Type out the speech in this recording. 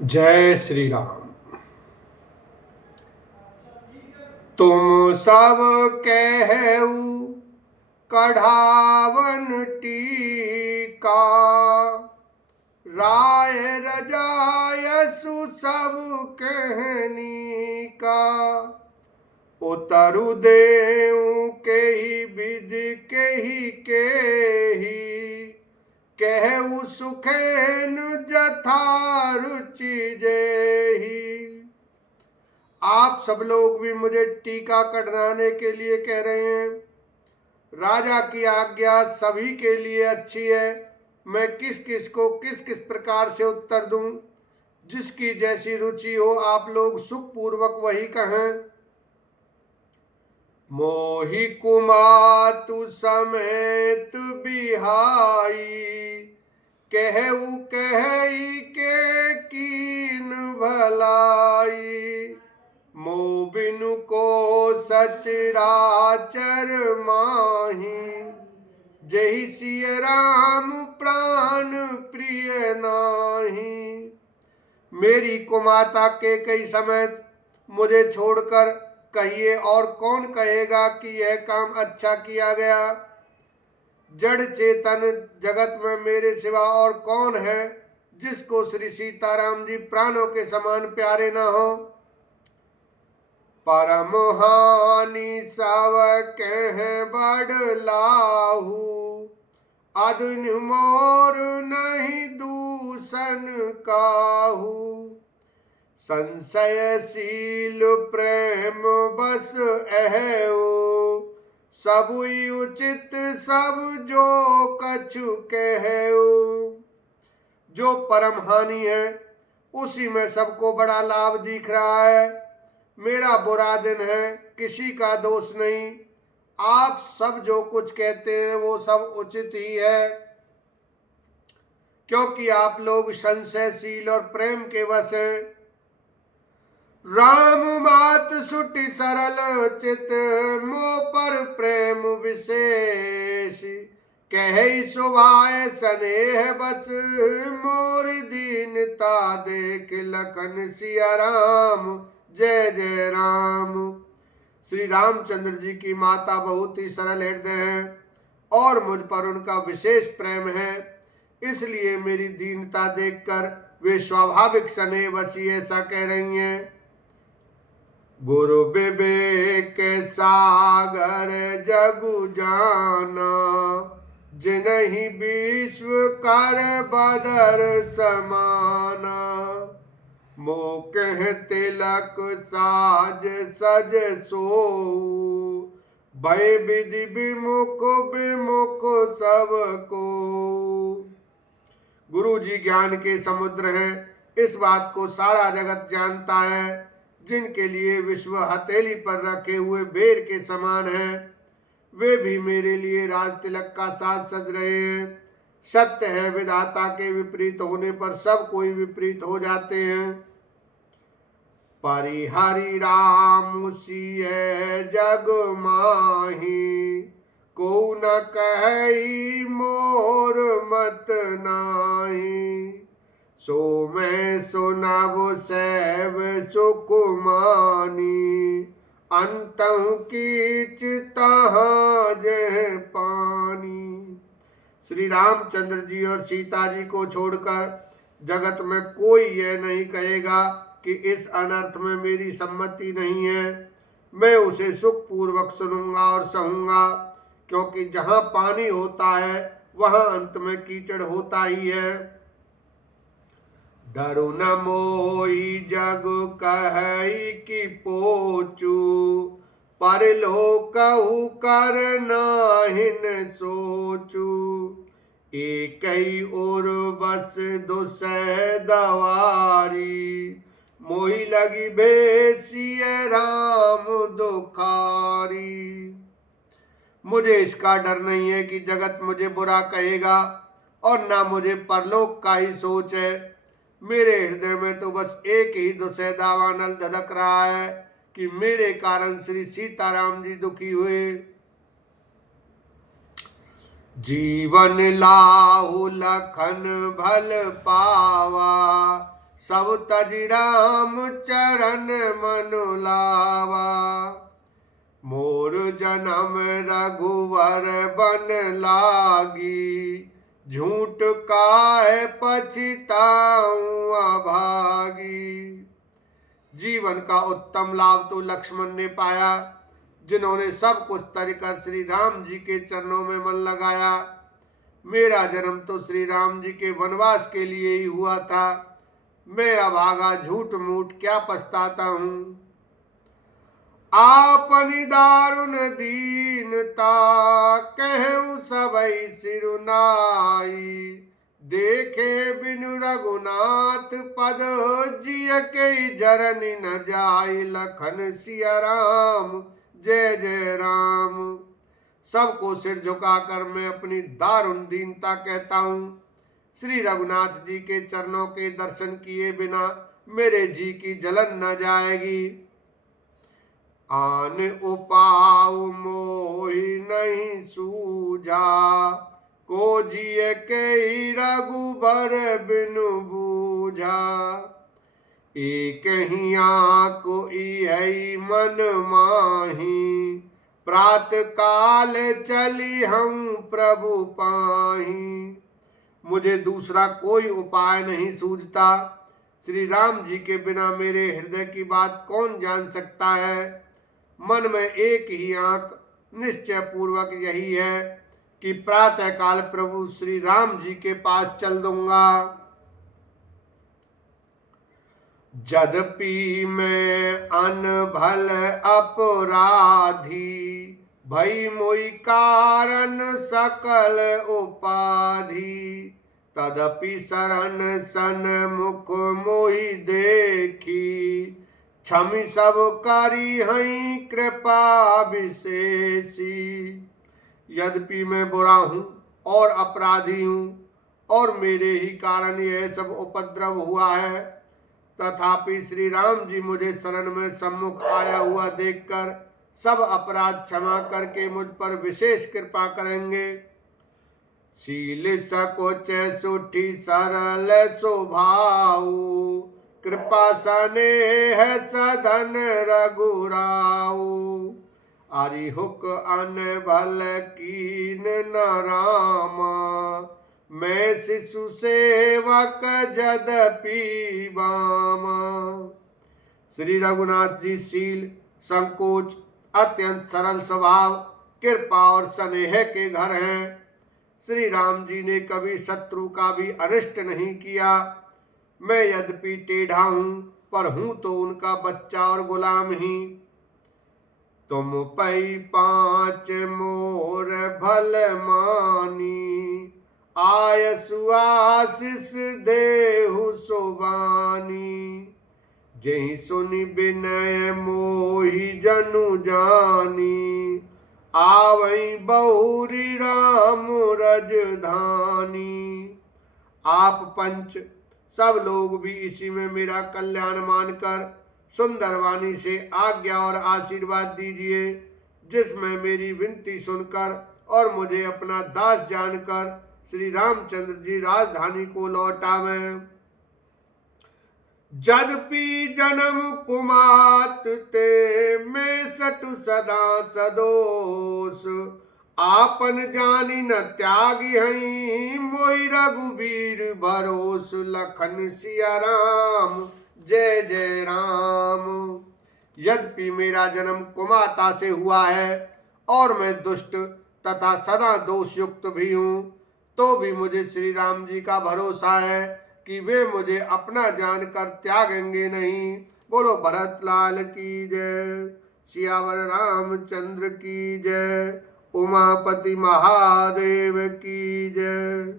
जय श्री राम। तुम सब कहऊ कढ़ावन टीका, राय रजायसु सब कहनी का। उतरु देऊ के ही विधि के ही, कहु सुखेन जथा रुचि जेहि। आप सब लोग भी मुझे टीका कढ़ाने के लिए कह रहे हैं। राजा की आज्ञा सभी के लिए अच्छी है। मैं किस किस को किस किस प्रकार से उत्तर दूं। जिसकी जैसी रुचि हो आप लोग सुखपूर्वक वही कहें। मोहि कुमातु समेत बिहाई, कहु कही के कीन भलाई। मो बिनु को सचराचर माही, जहि सिय राम प्राण प्रिय नाही। मेरी कुमाता के कई समेत मुझे छोड़कर कहिए और कौन कहेगा कि यह काम अच्छा किया गया। जड़ चेतन जगत में मेरे सिवा और कौन है जिसको श्री सीताराम जी प्राणों के समान प्यारे न हो। परम हानि सब कह बड़ लाहू, अदन मोर नहीं दूषण काहू। संशयशील प्रेम बस अहओ, सबुई उचित सब जो कछु कहओ। जो परम हानि है उसी में सबको बड़ा लाभ दिख रहा है। मेरा बुरा दिन है, किसी का दोष नहीं। आप सब जो कुछ कहते हैं वो सब उचित ही है, क्योंकि आप लोग संशयशील और प्रेम के वश हैं। राम मात सुटि सरल चित, मोह पर प्रेम विशेष। कहे सुभाय स्नेह बस, मोर दीनता देख लखन सिया राम। जय जय राम। श्री रामचंद्र जी की माता बहुत ही सरल हृदय हैं और मुझ पर उनका विशेष प्रेम है। इसलिए मेरी दीनता देखकर वे स्वाभाविक स्नेह वशी ऐसा कह रही हैं। गुरु विवेक सागर जगु जाना, जिनहि विश्व कर बदर समाना। मोह तिलक साज सज सोऊ, भय विधि विमुख विमुख सबको। गुरु जी ज्ञान के समुद्र हैं, इस बात को सारा जगत जानता है। जिनके लिए विश्व हथेली पर रखे हुए बेर के समान है, वे भी मेरे लिए राज तिलक का साज सज रहे हैं। सत्य है, विधाता के विपरीत होने पर सब कोई विपरीत हो जाते हैं। परिहरि राम सिय जग माही, को न कही मोर मत नाही। सो मैं सुनब सैव सुकुमानी, अंतहु कीच तहाँ जय पानी। श्री रामचंद्र जी और सीता जी को छोड़कर जगत में कोई यह नहीं कहेगा कि इस अनर्थ में मेरी सम्मति नहीं है। मैं उसे सुख पूर्वक सुनूंगा और सहूंगा, क्योंकि जहां पानी होता है वहां अंत में कीचड़ होता ही है। डरु न मोई जग कहई कि पोचू, परलोकहु कर नाहिन सोचू। एकई ओर बस दुसह दवारी, मोहि लगी भेसिय राम दुखारी। मुझे इसका डर नहीं है कि जगत मुझे बुरा कहेगा और ना मुझे परलोक का ही सोच है। मेरे हृदय में तो बस एक ही दुसह दावा नल धधक रहा है कि मेरे कारण श्री सीताराम जी दुखी हुए। जीवन लाहु लखन भल पावा, सब तज राम चरण मनु लावा। मोर जन्म रघुवर बन लागी, झूठ काहे पछताऊं अभागी। जीवन का उत्तम लाभ तो लक्ष्मण ने पाया, जिन्होंने सब कुछ तज कर श्री राम जी के चरणों में मन लगाया। मेरा जन्म तो श्री राम जी के वनवास के लिए ही हुआ था। मैं अभागा झूठ मूठ क्या पछताता हूँ। आपनी दारुण दीनता कहूँ सबई सिरुनाई, देखे बिनु रघुनाथ पद जिय के जरनी न जाई। लखन सिया राम जय जय राम। सबको सिर झुकाकर मैं अपनी दारुण दीनता कहता हूँ। श्री रघुनाथ जी के चरणों के दर्शन किए बिना मेरे जी की जलन न जाएगी। आन उपाऊ मोहि नहीं सूझा, को जिय के रघुबर बिनु बूझा। एक ही आँको इहै मन माही, प्रात काल चली हम प्रभु पाही। मुझे दूसरा कोई उपाय नहीं सूझता। श्री राम जी के बिना मेरे हृदय की बात कौन जान सकता है। मन में एक ही आंक निश्चय पूर्वक यही है कि प्रातः काल प्रभु श्री राम जी के पास चल दूंगा। यद्यपि मैं अनभल अपराधी, भई मोई कारण सकल उपाधि। तदपि शरण सन्मुख मोहि देखी, क्षमि सब करी हई कृपा विशेषी। यद्यपि मैं बुरा हूँ और अपराधी हूँ और मेरे ही कारण यह सब उपद्रव हुआ है, तथापि श्री राम जी मुझे शरण में सम्मुख आया हुआ देखकर सब अपराध क्षमा करके मुझ पर विशेष कृपा करेंगे। शील सकोच सुठी सरल स्वभाव, कृपा स्नेह सदन रघुराऊ। आरिहुक अनबल कीन न रामा, मैं शिशु सेवक यद्यपि बामा। श्री रघुनाथ जी शील, संकोच, अत्यंत सरल स्वभाव, कृपा और स्नेह के घर हैं। श्री राम जी ने कभी शत्रु का भी अनिष्ट नहीं किया। मैं यद्यपि टेढ़ा हूँ पर हूँ तो उनका बच्चा और गुलाम ही। तुम पई पाँच मोर भल मानी, आयसु आशीष देहु सुबानी। जहि सुनि विनय मोहि जनु जानी, आवई बहुरी राम रजधानी। आप पंच सब लोग भी इसी में मेरा कल्याण मानकर सुंदर वाणी से आज्ञा और आशीर्वाद दीजिए, जिसमें मेरी विनती सुनकर और मुझे अपना दास जानकर श्री रामचंद्र जी राजधानी को लौटावें। यद्यपि जन्म कुमात ते में सटु सदा सदोष, आपन जानी न त्यागी हई मोहि रघुबीर भरोस। लखन सिया राम जय जय राम। यद्यपि मेरा जन्म कुमाता से हुआ है और मैं दुष्ट तथा सदा दोष युक्त भी हूँ, तो भी मुझे श्री राम जी का भरोसा है कि वे मुझे अपना जानकर त्यागेंगे नहीं। बोलो भरत लाल की जय, सियावर रामचंद्र की जय, उमापति महादेव की जय।